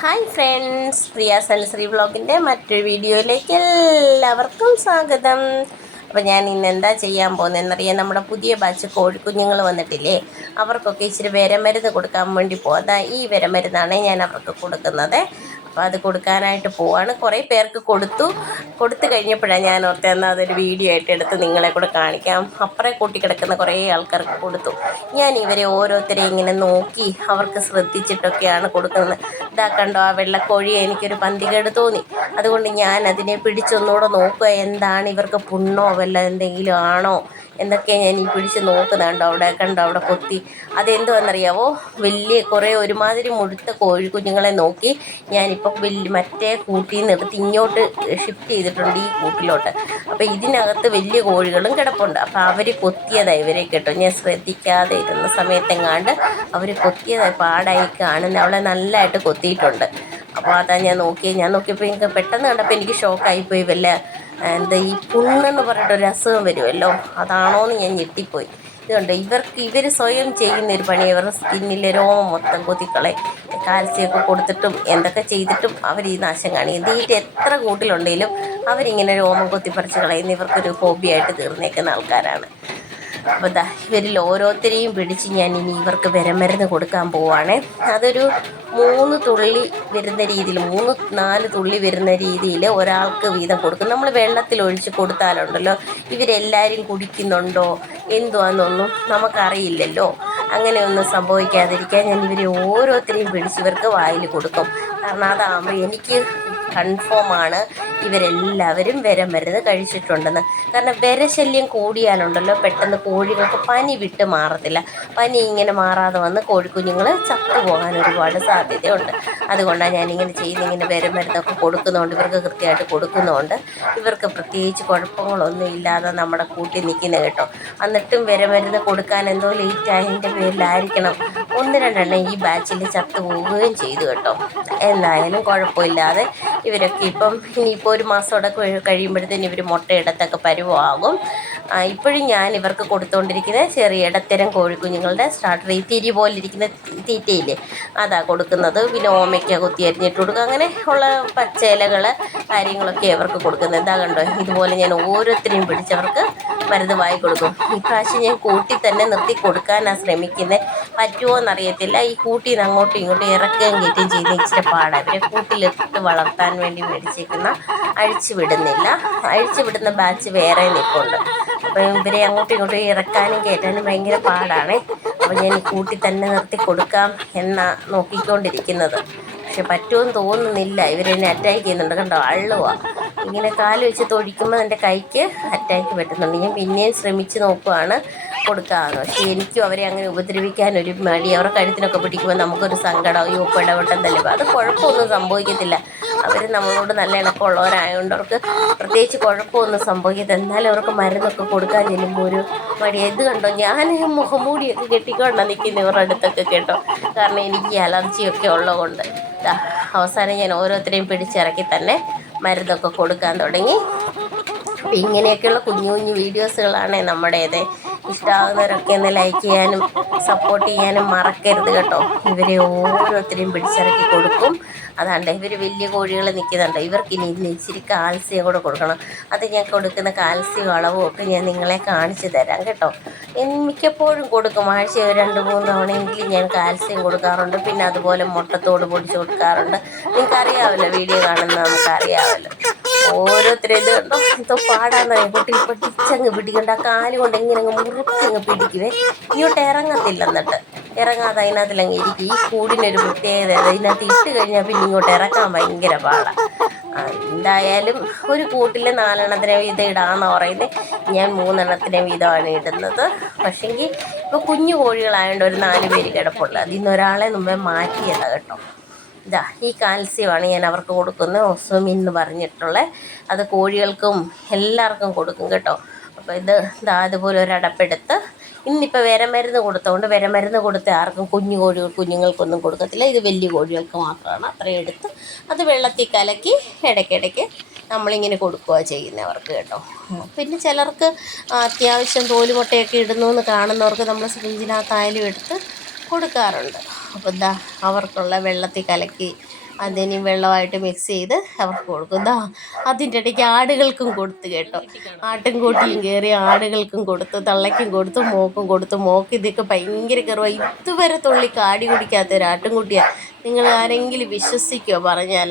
Hi friends പ്രിയ sensory വ്ളോഗിന്റെ മറ്റൊരു വീഡിയോയിലേക്ക് എല്ലാവർക്കും സ്വാഗതം. അപ്പോൾ ഞാൻ ഇന്ന് എന്താ ചെയ്യാൻ പോകുന്നതെന്നറിയാം നമ്മുടെ പുതിയ ബാച്ച് കോഴിക്കുഞ്ഞുങ്ങൾ വന്നിട്ടില്ലേ? അവർക്കൊക്കെ ഇച്ചിരി വിരമരുന്ന് കൊടുക്കാൻ വേണ്ടി പോകാം ഈ വിരമരുന്നാണ് ഞാൻ അവർക്ക് കൊടുക്കുന്നത്. അപ്പോൾ അത് കൊടുക്കാനായിട്ട് പോവാണ്. കുറേ പേർക്ക് കൊടുത്തു. കൊടുത്തു കഴിഞ്ഞപ്പോഴാണ് ഞാൻ ഓർത്ത് എന്നാൽ അതൊരു വീഡിയോ ആയിട്ട് എടുത്ത് നിങ്ങളെ കൂടെ കാണിക്കാം. അപ്പുറേ കൂട്ടി കിടക്കുന്ന കുറേ ആൾക്കാർക്ക് കൊടുത്തു. ഞാൻ ഇവരെ ഓരോരുത്തരെ ഇങ്ങനെ നോക്കി അവർക്ക് ശ്രദ്ധിച്ചിട്ടൊക്കെയാണ് കൊടുക്കുന്നത്. ഇതാ കണ്ടോ ആ വെള്ളക്കോഴിയെ എനിക്കൊരു പന്തികേട് തോന്നി. അതുകൊണ്ട് ഞാൻ അതിനെ പിടിച്ചൊന്നുകൂടെ നോക്കുക എന്താണ് ഇവർക്ക് പുണ്ണോ വല്ല എന്തെങ്കിലും ആണോ? എന്നൊക്കെ ഞാൻ ഈ പിടിച്ച് നോക്കുന്നുണ്ടോ. അവിടെ കണ്ടോ അവിടെ കൊത്തി. അതെന്തുവാണെന്നറിയാവോ വലിയ കുറേ ഒരുമാതിരി മുഴുത്ത കോഴിക്കുഞ്ഞുങ്ങളെ നോക്കി ഞാനിപ്പോൾ വലിയ മറ്റേ കൂട്ടിൽ എടുത്ത് ഇങ്ങോട്ട് ഷിഫ്റ്റ് ചെയ്തിട്ടുണ്ട് ഈ കൂട്ടിലോട്ട്. അപ്പോൾ ഇതിനകത്ത് വലിയ കോഴികളും കിടപ്പുണ്ട്. അപ്പോൾ അവർ കൊത്തിയതായി ഇവരെ കേട്ടോ. ഞാൻ ശ്രദ്ധിക്കാതെ ഇരുന്ന സമയത്തെങ്ങാണ്ട് അവർ കൊത്തിയതായി പാടായി കാണുന്ന. അവളെ നല്ലതായിട്ട് കൊത്തിയിട്ടുണ്ട്. അപ്പോൾ അതാ ഞാൻ നോക്കിയത് ഞാൻ നോക്കിയപ്പോൾ എനിക്ക് പെട്ടെന്ന് കണ്ടപ്പോൾ എനിക്ക് ഷോക്കായിപ്പോയി വല്ല എന്താ ഈ പുണ്ണെന്ന് പറഞ്ഞിട്ട് ഒരു അസുഖം വരുമല്ലോ. അതാണോ എന്ന് ഞാൻ ഞെട്ടിപ്പോയി. ഇതുകൊണ്ട് ഇവർക്ക് ഇവർ സ്വയം ചെയ്യുന്ന ഒരു പണി ഇവരുടെ സ്കിന്നിലെ രോമം മൊത്തം കൊതിക്കളെ കാൽസ്യമൊക്കെ കൊടുത്തിട്ടും എന്തൊക്കെ ചെയ്തിട്ടും അവർ ഈ നാശം കാണിക്കും തീറ്റ എത്ര കൂട്ടിലുണ്ടെങ്കിലും അവരിങ്ങനെ രോമം കൊത്തിപ്പറിച്ച് കളയുന്ന ഇവർക്കൊരു ഹോബിയായിട്ട് തീർന്നേക്കുന്ന ആൾക്കാരാണ്. അപ്പോൾ ദാ ഇവരിൽ ഓരോരുത്തരെയും പിടിച്ച് ഞാൻ ഇനി ഇവർക്ക് വിരമരുന്ന് കൊടുക്കാൻ പോവാണ്. അതൊരു മൂന്ന് തുള്ളി വരുന്ന രീതിയിൽ മൂന്ന് നാല് തുള്ളി വരുന്ന രീതിയിൽ ഒരാൾക്ക് വീതം കൊടുക്കും. നമ്മൾ വെള്ളത്തിൽ ഒഴിച്ച് കൊടുത്താലുണ്ടല്ലോ ഇവരെല്ലാവരും കുടിക്കുന്നുണ്ടോ എന്തുവാന്നൊന്നും നമുക്കറിയില്ലല്ലോ. അങ്ങനെയൊന്നും സംഭവിക്കാതിരിക്കാൻ ഞാൻ ഇവരെ ഓരോരുത്തരെയും പിടിച്ച് ഇവർക്ക് വായിൽ കൊടുക്കും. കാരണം അതാകുമ്പോൾ എനിക്ക് കൺഫേം ആണ്. ഇവരെല്ലാവരും വിരം മരുന്ന് കഴിച്ചിട്ടുണ്ടെന്ന്. കാരണം വിരശല്യം കൂടിയാലുണ്ടല്ലോ പെട്ടെന്ന് കോഴികൾക്ക് പനി വിട്ട് മാറത്തില്ല. പനി ഇങ്ങനെ മാറാതെ വന്ന് കോഴിക്കുഞ്ഞുങ്ങൾ ചത്തുപോകാൻ ഒരുപാട് സാധ്യതയുണ്ട്. അതുകൊണ്ടാണ് ഞാനിങ്ങനെ ചെയ്യുന്ന ഇങ്ങനെ വിരം മരുന്നൊക്കെ കൊടുക്കുന്നതുകൊണ്ട് ഇവർക്ക് കൃത്യമായിട്ട് കൊടുക്കുന്നതുകൊണ്ട് ഇവർക്ക് പ്രത്യേകിച്ച് കുഴപ്പങ്ങളൊന്നും ഇല്ലാതെ നമ്മുടെ കൂട്ടി നിൽക്കുന്നത് കേട്ടോ. എന്നിട്ടും വിരമരുന്ന് കൊടുക്കാൻ എന്തോ ലേറ്റ് ആയതിന്റെ പേരിലായിരിക്കണം. ഒന്ന് രണ്ടെണ്ണം ഈ ബാച്ചിൽ ചത്തുപോവുകയും ചെയ്തു കേട്ടോ. എന്തായാലും കുഴപ്പമില്ലാതെ ഇവരൊക്കെ ഇപ്പം ഇനിയിപ്പോൾ ഒരു മാസത്തോടെ കഴിയുമ്പോഴത്തേന് ഇവർ മുട്ടയിടത്തൊക്കെ പരുവാകും ഇപ്പോഴും ഞാൻ ഇവർക്ക് കൊടുത്തുകൊണ്ടിരിക്കുന്ന ചെറിയ ഇടത്തരം കോഴിക്കുഞ്ഞുങ്ങളുടെ സ്റ്റാർട്ടർ ഈ തിരി പോലെ ഇരിക്കുന്ന തീറ്റയില്ലേ അതാ കൊടുക്കുന്നത്. പിന്നെ ഓമയ്ക്ക കുത്തി അരിഞ്ഞിട്ട് കൊടുക്കുക അങ്ങനെ ഉള്ള പച്ചയിലകൾ കാര്യങ്ങളൊക്കെ അവർക്ക് കൊടുക്കുന്നത്. എന്താ കണ്ടോ ഇതുപോലെ ഞാൻ ഓരോരുത്തരെയും പിടിച്ചവർക്ക് മരുന്ന് വായി കൊടുക്കും. ഇപ്രാവശ്യം ഞാൻ കൂട്ടി തന്നെ നിർത്തി കൊടുക്കാനാണ് ശ്രമിക്കുന്നത് പറ്റുമോ എന്നറിയത്തില്ല ഈ കൂട്ടിൽ നിന്ന് അങ്ങോട്ടും ഇങ്ങോട്ടും ഇറക്കുകയും കയറ്റുകയും ചെയ്യുന്ന ഇച്ചിരി പാടാണ് ഇവരെ കൂട്ടിലിട്ട് വളർത്താൻ വേണ്ടി മേടിച്ചേക്കുന്ന അഴിച്ചു വിടുന്നില്ല. അഴിച്ചു വിടുന്ന ബാച്ച് വേറെ നിൽപ്പുണ്ട് അപ്പോൾ ഇവരെ അങ്ങോട്ടും ഇങ്ങോട്ടും ഇറക്കാനും കയറ്റാനും ഭയങ്കര പാടാണ്. അപ്പോൾ ഞാൻ ഈ കൂട്ടി തന്നെ നിർത്തി കൊടുക്കാം എന്നാ നോക്കിക്കൊണ്ടിരിക്കുന്നത്. പക്ഷെ പറ്റുമെന്ന് തോന്നുന്നില്ല. ഇവരെന്നെ അറ്റാക്ക് ചെയ്യുന്നുണ്ട്. കണ്ടോ? അള്ളുവാ. ഇങ്ങനെ കാൽ വെച്ച് തൊഴിക്കുമ്പോൾ എന്റെ കൈക്ക് അറ്റാക്ക് പറ്റുന്നുണ്ട്. ഞാൻ പിന്നെയും ശ്രമിച്ച് നോക്കുവാണ്. കൊടുക്കാമെന്ന് പക്ഷേ എനിക്കും അവരെ അങ്ങനെ ഉപദ്രവിക്കാൻ ഒരു മടി അവരുടെ കഴുത്തിനൊക്കെ പിടിക്കുമ്പോൾ നമുക്കൊരു സങ്കടം അയ്യോ ഇടവട്ടം തന്നെ അത് കുഴപ്പമൊന്നും സംഭവിക്കത്തില്ല. അവർ നമ്മളോട് നല്ല ഇണക്കമുള്ളവരായതുകൊണ്ട് അവർക്ക് പ്രത്യേകിച്ച് കുഴപ്പമൊന്നും സംഭവിക്കത്തില്ല. എന്നാലും അവർക്ക് മരുന്നൊക്കെ കൊടുക്കാൻ ചെല്ലുമ്പോൾ ഒരു മടി. ഇത് കണ്ടോ? ഞാൻ മുഖമൂടിയൊക്കെ കെട്ടിക്കൊണ്ടാണ് നിൽക്കുന്ന ഇവരുടെ അടുത്തൊക്കെ കേട്ടോ. കാരണം എനിക്ക് അലർജിയൊക്കെ ഉള്ളതുകൊണ്ട്. അവസാനം ഞാൻ ഓരോരുത്തരെയും പിടിച്ചിറക്കി തന്നെ മരുന്നൊക്കെ കൊടുക്കാൻ തുടങ്ങി. ഇങ്ങനെയൊക്കെയുള്ള കുഞ്ഞു കുഞ്ഞു വീഡിയോസുകളാണ് നമ്മുടേത്. ഇഷ്ടമാകുന്നവരൊക്കെ ഒന്ന് ലൈക്ക് ചെയ്യാനും സപ്പോർട്ട് ചെയ്യാനും മറക്കരുത് കേട്ടോ. ഇവരെ ഓരോരുത്തരെയും പിടിച്ചിറക്കി കൊടുക്കും. അതാണ്ട് ഇവർ വലിയ കോഴികൾ നിൽക്കുന്നുണ്ട്. ഇവർക്ക് ഇനി ഇച്ചിരി കാൽസ്യം കൂടെ കൊടുക്കണം. അത് ഞാൻ കൊടുക്കുന്ന കാൽസ്യം അളവും ഒക്കെ ഞാൻ നിങ്ങളെ കാണിച്ചു തരാം കേട്ടോ. മിക്കപ്പോഴും കൊടുക്കും. ആഴ്ച രണ്ട് മൂന്ന് തവണയെങ്കിലും ഞാൻ കാൽസ്യം കൊടുക്കാറുണ്ട്. പിന്നെ അതുപോലെ മുട്ടത്തോട് പൊടിച്ച് കൊടുക്കാറുണ്ട്. നിങ്ങൾക്കറിയാമല്ലോ വീഡിയോ കാണുന്ന നമുക്കറിയാമല്ലോ ഓരോരുത്തരും ഇത് എന്തോ പാടാന്നറിയാം കുട്ടി പിടിച്ചങ്ങ് പിടിക്കണ്ട. കാൽ കൊണ്ട് ഇങ്ങനെ അങ്ങ് മുറുക്കങ്ങ് പിടിക്കുവേ? ഇങ്ങോട്ട് ഇറങ്ങത്തില്ല എന്നിട്ട്. ഇറങ്ങാതെ അതിനകത്തിലങ്ങ് ഇരിക്കും. ഈ കൂടിനൊരു പ്രത്യേകത അതിനകത്ത് ഇട്ട് കഴിഞ്ഞാൽ പിന്നെ ഇങ്ങോട്ട് ഇറക്കാൻ ഭയങ്കര പാടാണ് എന്തായാലും ഒരു കൂട്ടിൽ നാലെണ്ണത്തിന് വീതം ഇടാമെന്ന് പറയുന്നത് ഞാൻ മൂന്നെണ്ണത്തിന് വീതമാണ് ഇടുന്നത്. പക്ഷെങ്കിൽ ഇപ്പോൾ കുഞ്ഞു കോഴികളായതുകൊണ്ട് ഒരു നാല് പേര് കിടപ്പുള്ളൂ. അതിൽ നിന്ന് ഒരാളെ മുമ്പേ മാറ്റിയതാണ് കേട്ടോ. ഇതാ ഈ കാൽസ്യമാണ് ഞാൻ അവർക്ക് കൊടുക്കുന്ന ഒസുമിൻ എന്ന് പറഞ്ഞിട്ടുള്ള. അത് കോഴികൾക്കും എല്ലാവർക്കും കൊടുക്കും കേട്ടോ. അപ്പോൾ ഇത് ഇതാ അതുപോലെ ഒരടപ്പെടുത്ത് ഇന്നിപ്പോൾ വിരമരുന്ന് കൊടുത്തതുകൊണ്ട് വിരമരുന്ന് കൊടുത്ത് ആർക്കും കുഞ്ഞു കോഴികൾ കുഞ്ഞുങ്ങൾക്കൊന്നും കൊടുക്കത്തില്ല. ഇത് വലിയ കോഴികൾക്ക് മാത്രമാണ്. അത്രയും എടുത്ത് അത് വെള്ളത്തിൽ കലക്കി ഇടയ്ക്കിടയ്ക്ക് നമ്മളിങ്ങനെ കൊടുക്കുക ചെയ്യുന്നവർക്ക് കേട്ടോ. പിന്നെ ചിലർക്ക് അത്യാവശ്യം തോലുമുട്ടയൊക്കെ ഇടുന്നു എന്ന് കാണുന്നവർക്ക് നമ്മൾ ഫ്രിഡ്ജിനകത്തായാലും എടുത്ത് കൊടുക്കാറുണ്ട്. അപ്പോൾ എന്താ അവർക്കുള്ള വെള്ളത്തിൽ കലക്കി അതിന് വെള്ളമായിട്ട് മിക്സ് ചെയ്ത് അവർക്ക് കൊടുക്കും. ദാ അതിന്റെ ഇടയ്ക്ക് ആടുകൾക്കും കൊടുത്തു കേട്ടോ. ആട്ടിൻകൂട്ടിയും കയറി ആടുകൾക്കും കൊടുത്ത് തള്ളയ്ക്കും കൊടുത്ത് മോക്കും കൊടുത്ത് മോക്ക് ഇതൊക്കെ ഭയങ്കര കയറുക ഇതുവരെ തുള്ളി കാടി കുടിക്കാത്ത ഒരു ആട്ടിൻകുട്ടിയാണ് നിങ്ങൾ ആരെങ്കിലും വിശ്വസിക്കുമോ പറഞ്ഞാൽ